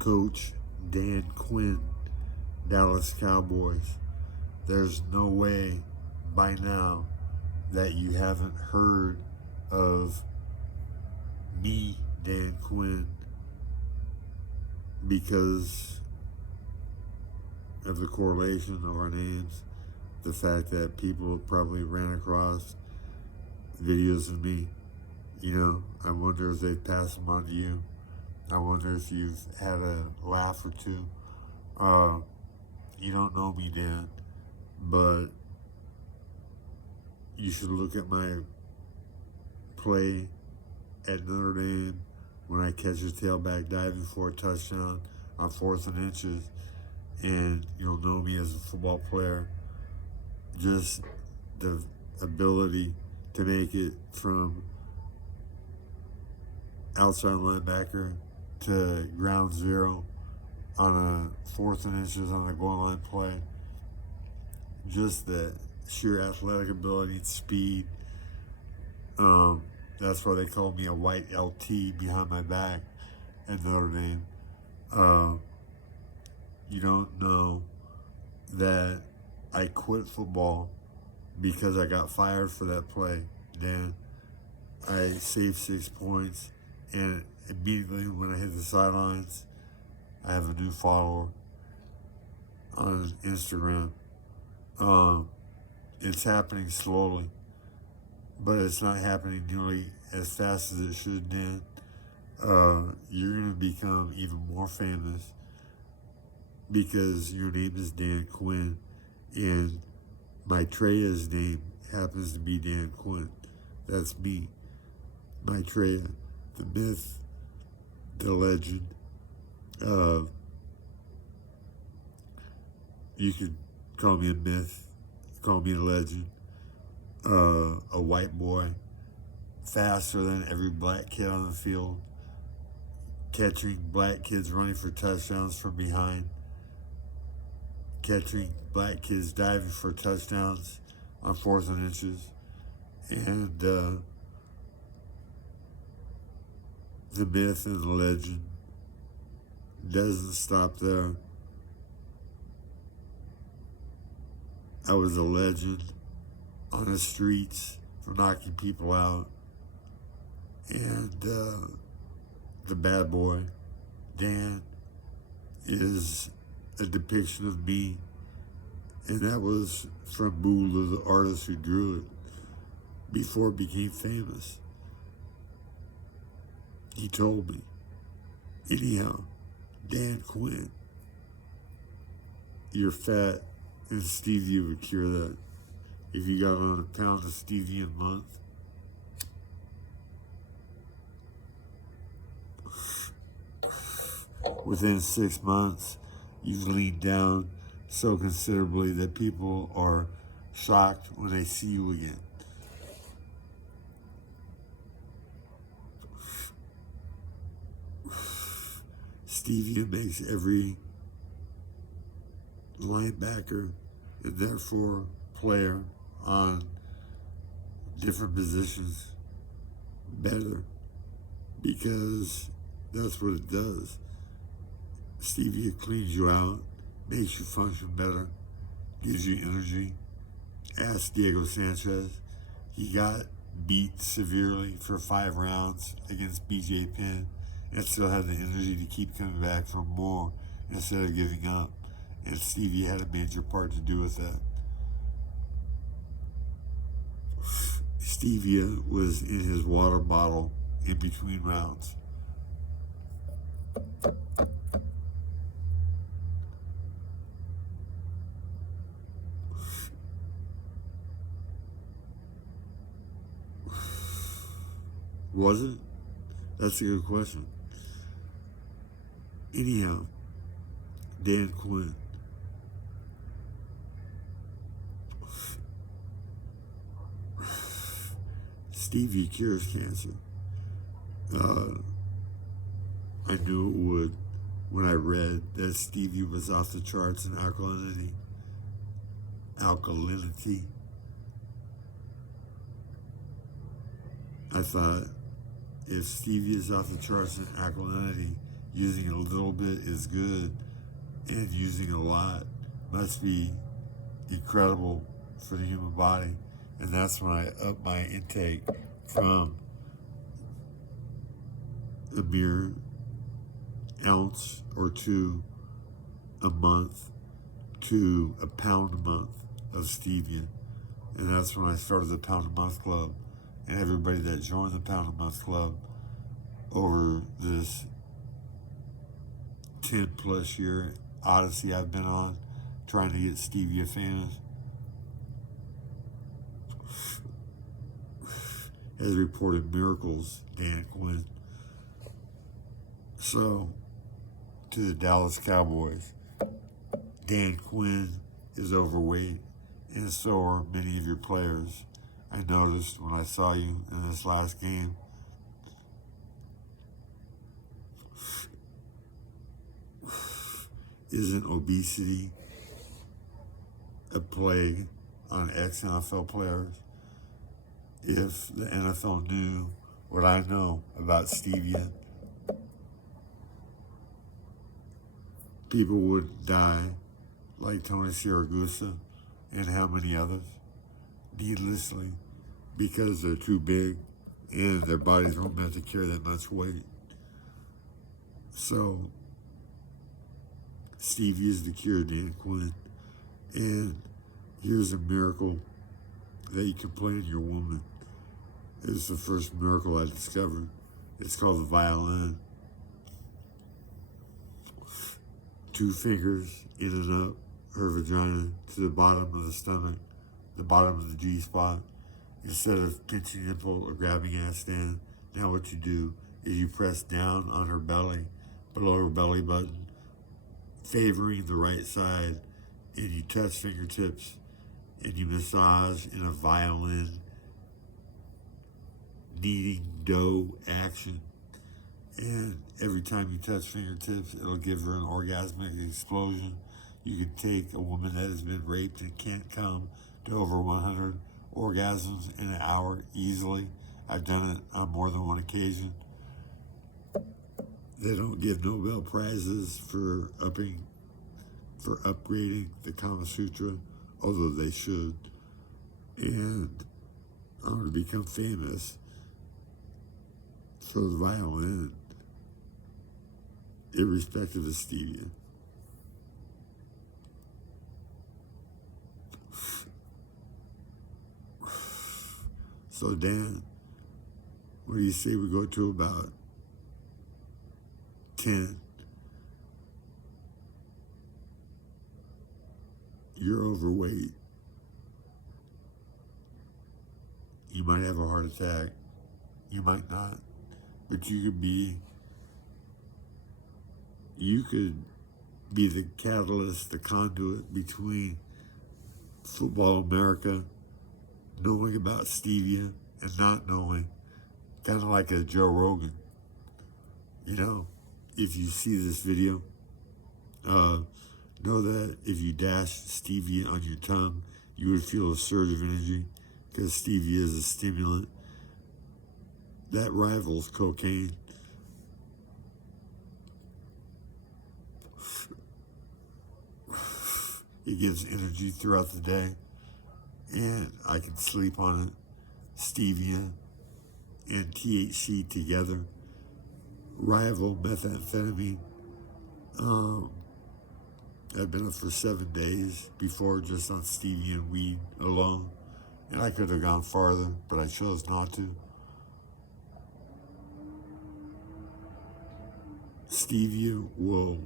Coach Dan Quinn, Dallas Cowboys. There's no way by now that you haven't heard of me, Dan Quinn, because of the correlation of our names, the fact that people probably ran across videos of me. I wonder if they've passed them on to you. I wonder if you've had a laugh or two. You don't know me, Dan, but you should look at my play at Notre Dame when I catch a tailback diving for a touchdown on 4th and inches, and you'll know me as a football player. Just the ability to make it from outside linebacker to ground zero on a 4th and inches on a goal line play. Just the sheer athletic ability and speed. That's why they call me a white LT behind my back at Notre Dame. You don't know that I quit football because I got fired for that play. Dan, I saved 6 points, and immediately when I hit the sidelines, I have a new follower on Instagram. It's happening slowly, but it's not happening nearly as fast as it should, Dan. You're going to become even more famous because your name is Dan Quinn, and Maitreya's name happens to be Dan Quinn. That's me. Maitreya, the myth, the legend. You could call me a myth, call me a legend, a white boy, faster than every black kid on the field, catching black kids running for touchdowns from behind, catching black kids diving for touchdowns on 4th and inches, and the myth and the legend doesn't stop there. I was a legend on the streets for knocking people out, and the bad boy, Dan, is a depiction of me, and that was from Bula, the artist who drew it, before it became famous. He told me. Anyhow, Dan Quinn, you're fat, and stevia would cure that. If you got on a pound of stevia a month, within 6 months, you've leaned down so considerably that people are shocked when they see you again. Stevia makes every linebacker and therefore player on different positions better, because that's what it does. Stevia cleans you out, makes you function better, gives you energy. Ask Diego Sanchez. He got beat severely for 5 rounds against BJ Penn and still had the energy to keep coming back for more instead of giving up. And Stevie had a major part to do with that. Stevia was in his water bottle in between rounds. Was it? That's a good question. Anyhow, Dan Quinn. Stevie cures cancer. I knew it would when I read that Stevie was off the charts in alkalinity. I thought, if stevia is off the charts in alkalinity, using a little bit is good, and using a lot must be incredible for the human body. And that's when I up my intake from a mere ounce or two a month to a pound a month of stevia. And that's when I started the Pound a Month Club. And everybody that joined the Pound a Month Club over this 10 plus year odyssey I've been on, trying to get stevia famous, has reported miracles, Dan Quinn. So, to the Dallas Cowboys, Dan Quinn is overweight, and so are many of your players. I noticed when I saw you in this last game. Isn't obesity a plague on ex-NFL players? If the NFL knew what I know about stevia, people would die like Tony Siragusa and how many others, needlessly, because they're too big and their bodies weren't meant to carry that much weight. So, stevia is the cure, Dan Quinn. And here's a miracle that you can play on your woman. It's the first miracle I discovered. It's called the violin. 2 fingers in and up her vagina to the bottom of the stomach, the bottom of the G-spot. Instead of pinching nipple or grabbing ass stand, now what you do is you press down on her belly, below her belly button, favoring the right side, and you touch fingertips and you massage in a violin kneading dough action. And every time you touch fingertips, it'll give her an orgasmic explosion. You can take a woman that has been raped and can't come to over 100 orgasms in an hour easily. I've done it on more than one occasion. They don't give Nobel Prizes for upgrading the Kama Sutra, although they should. And I'm going to become famous for the violin, irrespective of stevia. So Dan, what do you say we go to about 10? You're overweight. You might have a heart attack. You might not. But you could be the catalyst, the conduit between football America knowing about stevia and not knowing, kind of like a Joe Rogan. You know, if you see this video, know that if you dash stevia on your tongue, you would feel a surge of energy, because stevia is a stimulant that rivals cocaine. It gives energy throughout the day, and I can sleep on it. Stevia and THC together rival methamphetamine. I've been up for 7 days before just on stevia and weed alone, and I could have gone farther, but I chose not to. Stevia will